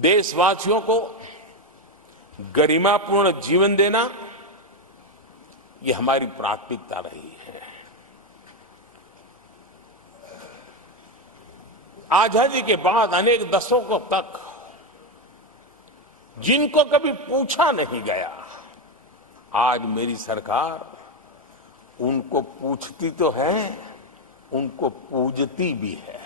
देशवासियों को गरिमापूर्ण जीवन देना, ये हमारी प्राथमिकता रही है। आजादी के बाद अनेक दशकों तक जिनको कभी पूछा नहीं गया, आज मेरी सरकार उनको पूछती तो है, उनको पूजती भी है।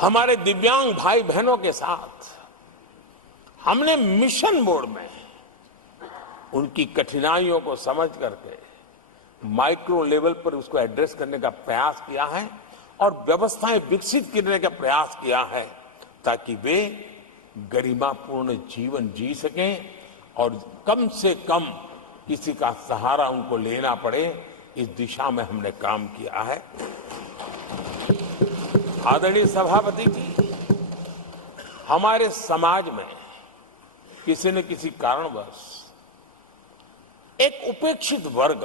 हमारे दिव्यांग भाई बहनों के साथ हमने मिशन मोड में उनकी कठिनाइयों को समझ करके माइक्रो लेवल पर उसको एड्रेस करने का प्रयास किया है और व्यवस्थाएं विकसित करने का प्रयास किया है ताकि वे गरिमापूर्ण जीवन जी सकें और कम से कम किसी का सहारा उनको लेना पड़े, इस दिशा में हमने काम किया है। आदरणीय सभापति जी, हमारे समाज में किसी न किसी कारणवश एक उपेक्षित वर्ग,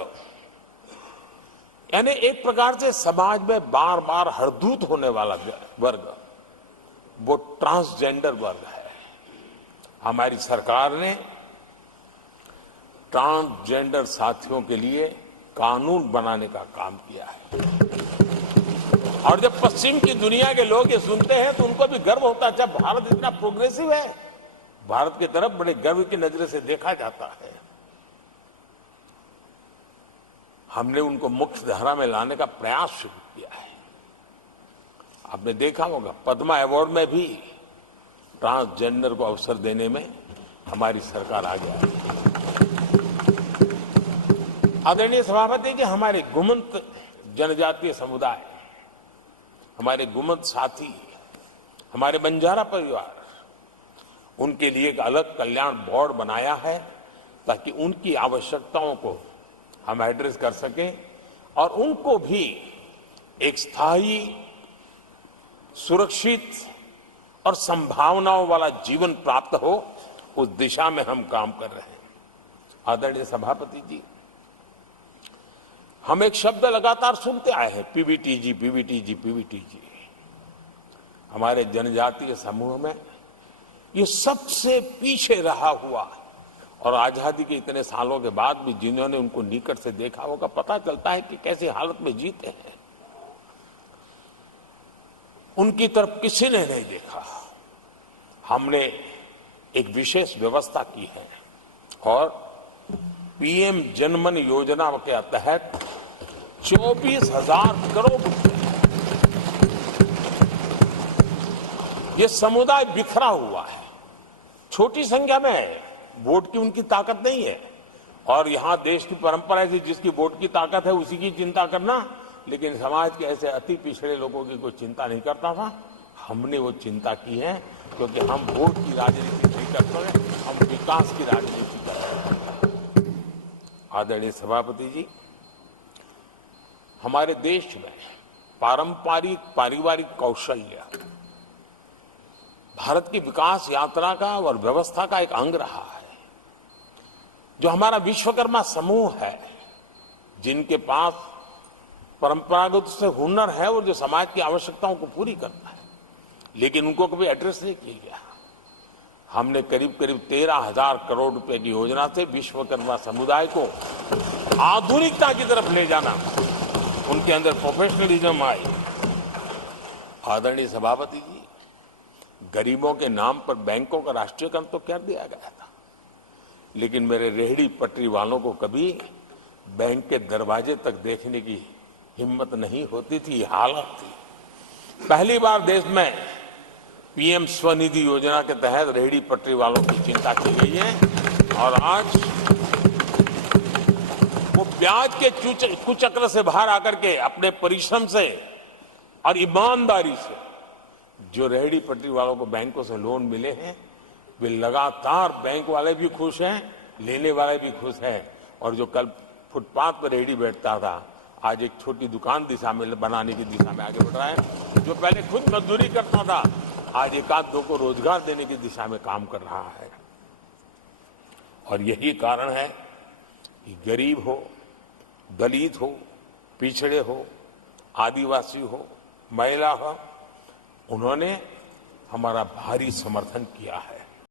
यानी एक प्रकार से समाज में बार बार हरदूत होने वाला वर्ग, वो ट्रांसजेंडर वर्ग है। हमारी सरकार ने ट्रांसजेंडर साथियों के लिए कानून बनाने का काम किया है और जब पश्चिम की दुनिया के लोग ये सुनते हैं तो उनको भी गर्व होता है। जब भारत इतना प्रोग्रेसिव है, भारत की तरफ बड़े गर्व की नजर से देखा जाता है। हमने उनको मुख्य धारा में लाने का प्रयास शुरू किया है। आपने देखा होगा पद्मा अवार्ड में भी ट्रांसजेंडर को अवसर देने में हमारी सरकार आगे आई है। आदरणीय सभापति जी, हमारे गुमंत जनजातीय समुदाय, हमारे गुमंत साथी, हमारे बंजारा परिवार, उनके लिए एक अलग कल्याण बोर्ड बनाया है ताकि उनकी आवश्यकताओं को हम एड्रेस कर सकें और उनको भी एक स्थायी, सुरक्षित और संभावनाओं वाला जीवन प्राप्त हो, उस दिशा में हम काम कर रहे हैं। आदरणीय सभापति जी, हम एक शब्द लगातार सुनते आए हैं, पीवीटीजी, पीवीटीजी, पीवीटीजी। हमारे जनजातीय समूह में ये सबसे पीछे रहा हुआ और आजादी के इतने सालों के बाद भी जिन्होंने उनको निकट से देखा होगा, पता चलता है कि कैसी हालत में जीते हैं। उनकी तरफ किसी ने नहीं देखा। हमने एक विशेष व्यवस्था की है और पीएम जनमन योजना के तहत 24,000 करोड़ रुपए, ये समुदाय बिखरा हुआ है, छोटी संख्या में है, वोट की उनकी ताकत नहीं है और यहां देश की परंपरा है जिसकी वोट की ताकत है उसी की चिंता करना, लेकिन समाज के ऐसे अति पिछड़े लोगों की कोई चिंता नहीं करता था। हमने वो चिंता की है क्योंकि हम वोट की राजनीति नहीं करते, हम विकास की राजनीति करते हैं। आदरणीय सभापति जी, हमारे देश में पारंपरिक पारिवारिक कौशल्य भारत की विकास यात्रा का और व्यवस्था का एक अंग रहा है। जो हमारा विश्वकर्मा समूह है, जिनके पास परंपरागत से हुनर है और जो समाज की आवश्यकताओं को पूरी करता है, लेकिन उनको कभी एड्रेस नहीं किया गया। हमने करीब करीब 13,000 करोड़ रुपए की योजना से विश्वकर्मा समुदाय को आधुनिकता की तरफ ले जाना, उनके अंदर प्रोफेशनलिज्म आए। आदरणीय सभापति जी, गरीबों के नाम पर बैंकों का राष्ट्रीयकरण तो कर दिया गया था, लेकिन मेरे रेहड़ी पटरी वालों को कभी बैंक के दरवाजे तक देखने की हिम्मत नहीं होती थी, हालत थी। पहली बार देश में पीएम स्वनिधि योजना के तहत रेहड़ी पटरी वालों की चिंता की गई है और आज वो ब्याज के कुचक्र से बाहर आकर के अपने परिश्रम से और ईमानदारी से जो रेहड़ी पटरी वालों को बैंकों से लोन मिले हैं, वे लगातार, बैंक वाले भी खुश हैं, लेने वाले भी खुश हैं और जो कल फुटपाथ पर रेहड़ी बैठता था, आज एक छोटी दुकान दिशा में बनाने की दिशा में आगे बढ़ रहा है। जो पहले खुद मजदूरी करता था, आज एक आध दो को रोजगार देने की दिशा में काम कर रहा है। और यही कारण है कि गरीब हो, दलित हो, पिछड़े हो, आदिवासी हो, महिला हो, उन्होंने हमारा भारी समर्थन किया है।